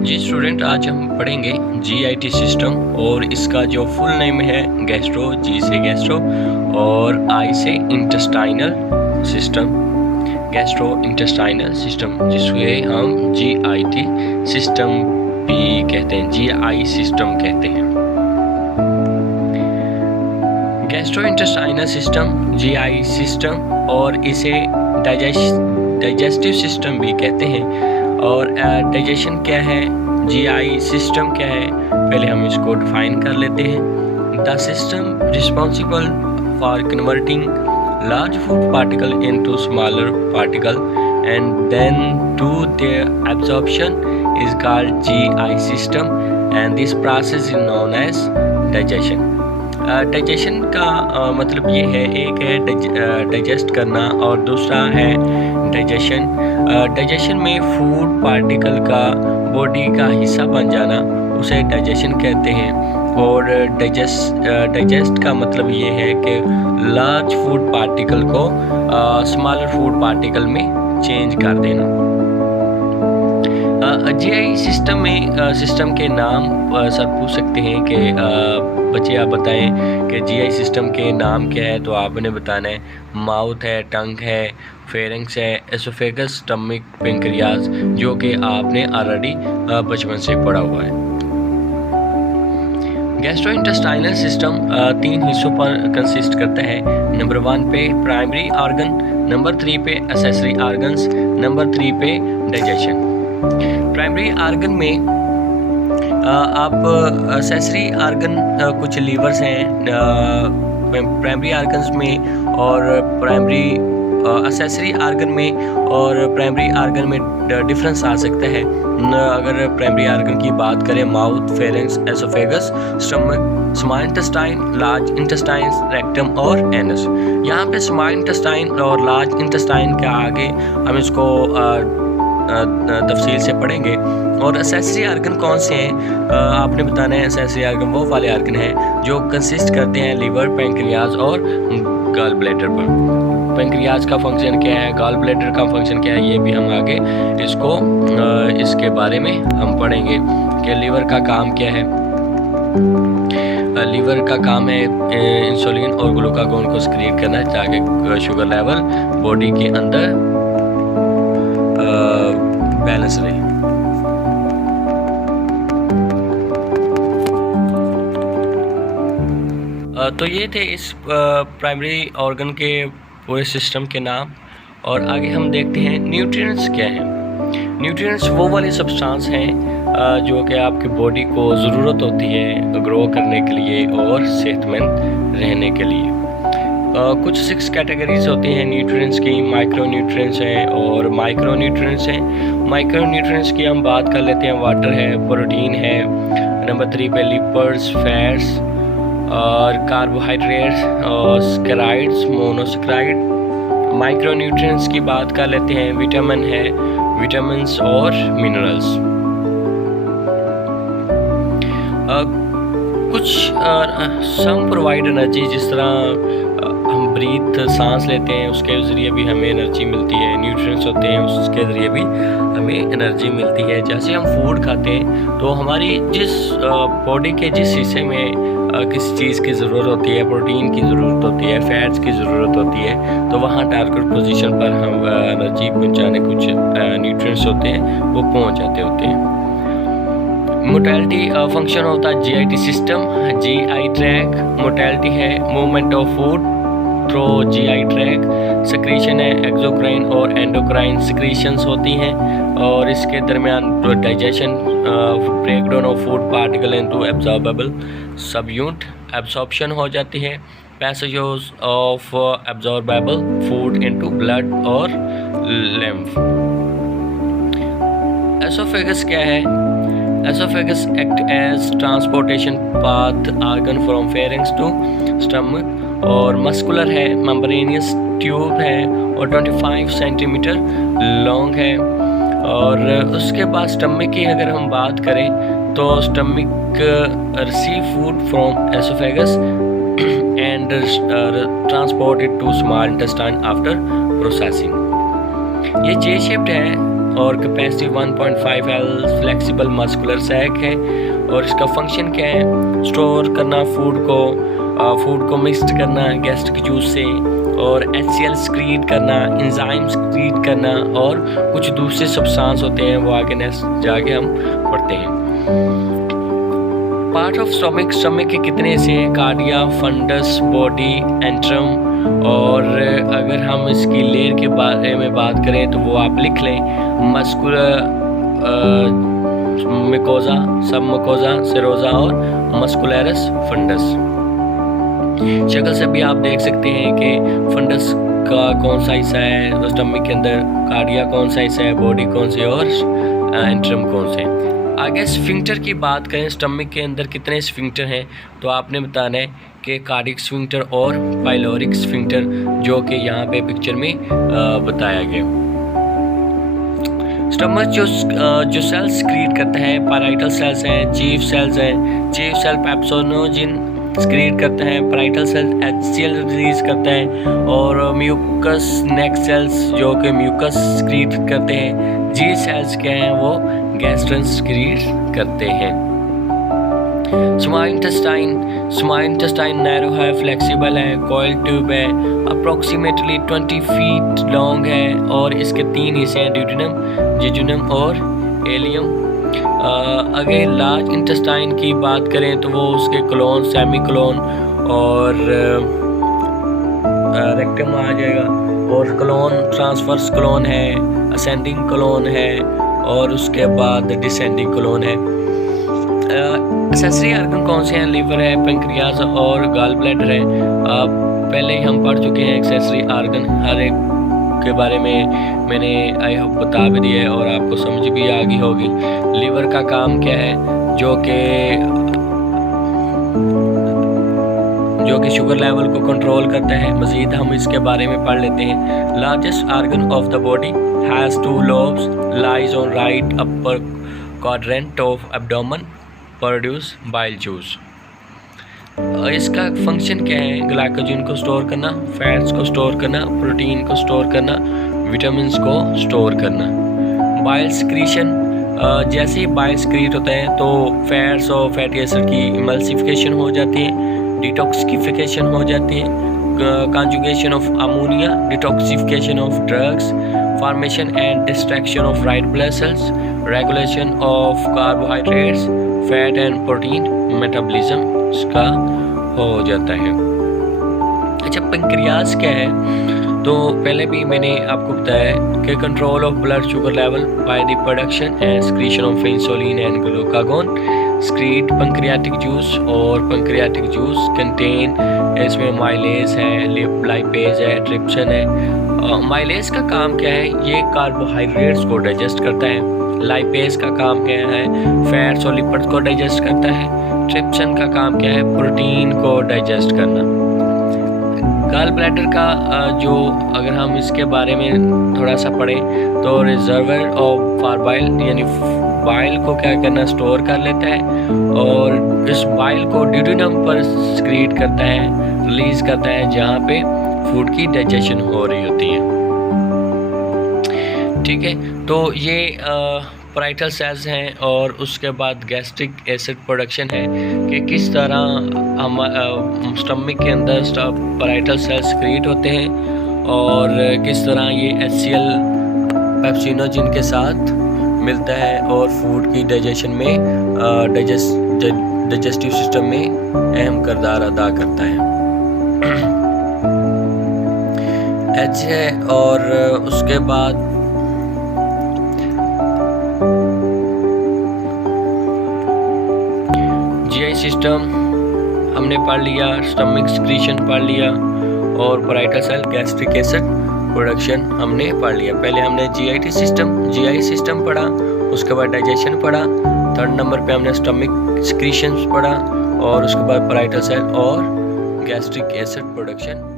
जी student, आज हम पढ़ेंगे जीआईटी सिस्टम और इसका जो फुल नेम है गैस्ट्रो, जी से गैस्ट्रो और आई से intestinal system, gastro intestinal system, जिसको हम जीआईटी सिस्टम भी कहते हैं, जीआई सिस्टम कहते हैं। Gastro intestinal system, GI system और इसे डाइजेस्टिव सिस्टम भी कहते हैं। और डाइजेशन क्या है, जीआई सिस्टम क्या है, पहले हम इसको डिफाइन कर लेते हैं। The system responsible for converting large food particle into smaller particle and then do their absorption is called GI system and this process is known as digestion. Digestion का मतलब ये है, एक है डाइजेस्ट करना और दूसरा है डाइजेशन। डाइजेशन में फूड पार्टिकल का बॉडी का हिस्सा बन जाना उसे डाइजेशन कहते हैं। और डाइजेस्ट का मतलब ये है कि लार्ज फूड पार्टिकल को स्मॉलर फूड पार्टिकल में चेंज कर देना। जीआई सिस्टम में सिस्टम के नाम सर पूछ सकते हैं कि बच्चे आप बताएं कि जीआई सिस्टम के नाम क्या है, तो आपने बताना है माउथ है, टंग है, फेरिंग्स है, एसोफेगस, स्टमक, पेंक्रियाज, जो कि आपने ऑलरेडी बचपन से पढ़ा हुआ है। गैस्ट्रोइंटेस्टाइनल सिस्टम 3 हिस्सों पर कंसिस्ट करता है। नंबर 1 पे प्राइमरी ऑर्गन, नंबर 3 पे एक्सेसरी ऑर्गन्स, नंबर 3 पे डाइजेशन। प्राइमरी ऑर्गन में आप एक्सेसरी ऑर्गन कुछ लीवर्स हैं प्राइमरी ऑर्गन्स में, और प्राइमरी एक्सेसरी ऑर्गन में और प्राइमरी ऑर्गन में डिफरेंस आ सकता है। अगर प्राइमरी ऑर्गन की बात करें, mouth, pharynx, oesophagus, stomach, small intestine, large intestine, rectum और एनस। यहाँ पे स्मॉल इंटेस्टाइन और लार्ज इंटेस्टाइन के आगे हम इसको तफसील से पढ़ेंगे। और एक्सेसरी ऑर्गन कौन से हैं, आपने बताना है। एक्सेसरी ऑर्गन वो वाले ऑर्गन हैं जो कंसिस्ट करते हैं लिवर, पैंक्रियाज और गॉल ब्लैडर पर। पैंक्रियाज का फंक्शन क्या है, गॉल ब्लैडर का फंक्शन क्या है, ये भी हम आगे इसके बारे में हम पढ़ेंगे कि लिवर का काम क्या है। लीवर का काम है इंसुलिन और ग्लूकागोन को सिक्रीट करना ताकि शुगर लेवल बॉडी के अंदर बैलेंस रहे। तो ये थे इस प्राइमरी ऑर्गन के पूरे सिस्टम के नाम। और आगे हम देखते हैं न्यूट्रिएंट्स क्या हैं। न्यूट्रिएंट्स वो वाले सब्सटेंस हैं जो कि आपकी बॉडी को ज़रूरत होती है ग्रो करने के लिए और सेहतमंद रहने के लिए। कुछ 6 कैटेगरीज होती हैं न्यूट्रिएंट्स की। माइक्रो न्यूट्रिएंट्स हैं और माइक्रो न्यूट्रिएंट्स हैं। माइक्रो न्यूट्रिएंट्स की हम बात कर लेते हैं। वाटर है, प्रोटीन है, नंबर 3 पे लिपिड्स, फैट्स और कार्बोहाइड्रेट्स और स्क्राइड्स, मोनोस्क्राइड। माइक्रो न्यूट्रिएंट्स की बात कर लेते हैं। विटामिन है, विटामिन्स और मिनरल्स। कुछ सम प्रोवाइड एनर्जी, जिस तरह हम ब्रीथ सांस लेते हैं उसके ज़रिए भी हमें एनर्जी मिलती है। न्यूट्रिएंट्स होते हैं उसके ज़रिए भी हमें एनर्जी मिलती है। जैसे हम फूड खाते हैं तो हमारी जिस बॉडी के जिस हिस्से में किस चीज़ की ज़रूरत होती है, प्रोटीन की ज़रूरत होती है, फैट्स की ज़रूरत होती है, तो वहाँ टारगेट पोजीशन पर हम एनर्जी पहुँचाने कुछ न्यूट्रिएंट्स होते हैं वो पहुँच जाते होते हैं। मोटेलिटी फंक्शन होता है GIT system, GI tract. Motility है movement of food through GI tract. Secretion है, एक्सोक्राइन और एंडोक्राइन सिक्रीशंस होती हैं। और इसके दरमियान digestion, breakdown of food particle into absorbable sub unit, absorption हो जाती है। Passages of absorbable food into blood और लिम्फ। एसोफेगस क्या है? Esophagus act as transportation path organ from pharynx to stomach। और मस्कुलर है, मेम्ब्रेनियस ट्यूब है और 25 सेंटीमीटर लॉन्ग है। और उसके बाद स्टमक की अगर हम बात करें तो stomach receive food from oesophagus and transported to small intestine after processing. ये जे शेप्ड है और capacity 1.5 L flexible muscular sac है। और इसका फंक्शन क्या है? स्टोर करना फूड को मिक्स करना गैस्ट्रिक जूस से, और HCl स्क्रीट करना, एंजाइम स्क्रीट करना, और कुछ दूसरे सब्सटेंस होते हैं वो आगे नेक्स्ट जाके हम पढ़ते हैं। पार्ट ऑफ स्टमक के कितने से? Cardia, fundus, body, antrum. और अगर हम इसकी लेयर के बारे में बात करें तो वो आप लिख लें, मस्कुलर मिकोजा, सब मिकोजा, सेरोजा और मस्कुलरस फंडस। शक्ल से भी आप देख सकते हैं कि फंडस का कौन सा हिस्सा है स्टमक के अंदर, कार्डिया कौन सा हिस्सा है, बॉडी कौन सी और एंट्रम कौन से। आगे स्फिंक्टर की बात करें, स्टमक के अंदर कितने स्फिंक्टर हैं तो आपने बताना है कि कार्डिक स्फिंक्टर और पाइलोरिक स्फिंक्टर, जो कि यहाँ पे पिक्चर में बताया गया। स्टमक जो सेल्स स्क्रीट करता है, पैराइटल सेल्स हैं, चीफ सेल्स हैं। चीफ सेल पेप्सोनोजिन स्क्रीट करता है, पैराइटल सेल HCl रिलीज करता है, और म्यूकस नेक सेल्स जो कि म्यूकस स्क्रीट करते हैं। जी सेल्स क्या हैं? वो गैस्ट्रन स्क्रीट करते हैं। स्मॉल इंटेस्टाइन नैरो है, फ्लेक्सिबल है, कॉइल ट्यूब है, अप्रोक्सीमेटली 20 फीट लॉन्ग है, और इसके 3 हिस्से हैं, ड्यूडेनम, जेजुनम और एलियम। अगर लार्ज इंटेस्टाइन की बात करें तो वो उसके क्लोन, सेमी क्लोन और रेक्टम आ जाएगा, और क्लोन ट्रांसवर्स क्लोन है, असेंडिंग क्लोन है, और उसके बाद डिसेंडिंग क्लोन है। एक्सेसरी आर्गन कौन से हैं? लीवर है, पेंक्रियाज और गॉल ब्लैडर है। पहले ही हम पढ़ चुके हैं एक्सेसरी आर्गन, हर एक के बारे में मैंने आई होप बता भी दिया है और आपको समझ भी आ गई होगी। लीवर का काम क्या है? जो कि शुगर लेवल को कंट्रोल करता है। मज़ीद हम इसके बारे में पढ़ लेते हैं। Largest organ of the body has 2 lobes, lies on right upper quadrant of abdomen, produce bile juice. इसका फंक्शन क्या है? ग्लाइकोजन को स्टोर करना, फैट्स को स्टोर करना, प्रोटीन को स्टोर करना, विटामिन्स को स्टोर करना। बाइल सिक्रीशन, जैसे ही बाइल सिक्रीट होता है तो फैट्स और फैटी एसिड की इमल्सिफिकेशन हो जाती है, डिटॉक्सिफिकेशन हो जाती है, conjugation of ammonia, detoxification of drugs, formation and distraction of white blood cells, regulation of carbohydrates, fat and protein metabolism इसका हो जाता है। अच्छा, पेंक्रियाज क्या है? तो पहले भी मैंने आपको बताया कि control of blood sugar level by the production and excretion of insulin and glucagon, स्क्रीट pancreatic juice, और पैंक्रियाटिक जूस कंटेन, इसमें माइलेज है, लाइपेज है, ट्रिप्सन है। माइलेज का काम क्या है? ये कार्बोहाइड्रेट्स को डाइजेस्ट करता है। लाइपेज का काम क्या है? फैट्स और लिपिड्स को डाइजेस्ट करता है। ट्रिप्सन का काम क्या है? प्रोटीन को डाइजेस्ट करना। गॉल ब्लैडर का जो अगर हम इसके बारे में थोड़ा सा पढ़ें तो रिजर्वर ऑफ फॉर बाइल, यानी बाइल को क्या करना? स्टोर कर लेता है, और इस बाइल को ड्यूडेनम पर स्क्रीट करता है, रिलीज करता है, जहाँ पे फूड की डाइजेशन हो रही होती है। ठीक है, तो ये पैराइटल सेल्स हैं, और उसके बाद गैस्ट्रिक एसिड प्रोडक्शन है कि किस तरह हम स्टमक के अंदर पैराइटल सेल्स क्रिएट होते हैं, और किस तरह ये HCl पेप्सिनोजिन के साथ मिलता है और फूड की डाइजेशन में, डाइजेस्टिव सिस्टम में अहम किरदार अदा करता है। H है, और उसके बाद GI सिस्टम हमने पढ़ लिया, स्टमक सिक्रीशन पढ़ लिया, और parietal cell gastric acid production हमने पढ़ लिया। पहले हमने GI सिस्टम पढ़ा, उसके बाद डाइजेशन पढ़ा, 3rd नंबर पे हमने स्टमक सिक्रीशन पढ़ा, और उसके बाद पैराइटल सेल और गैस्ट्रिक एसिड प्रोडक्शन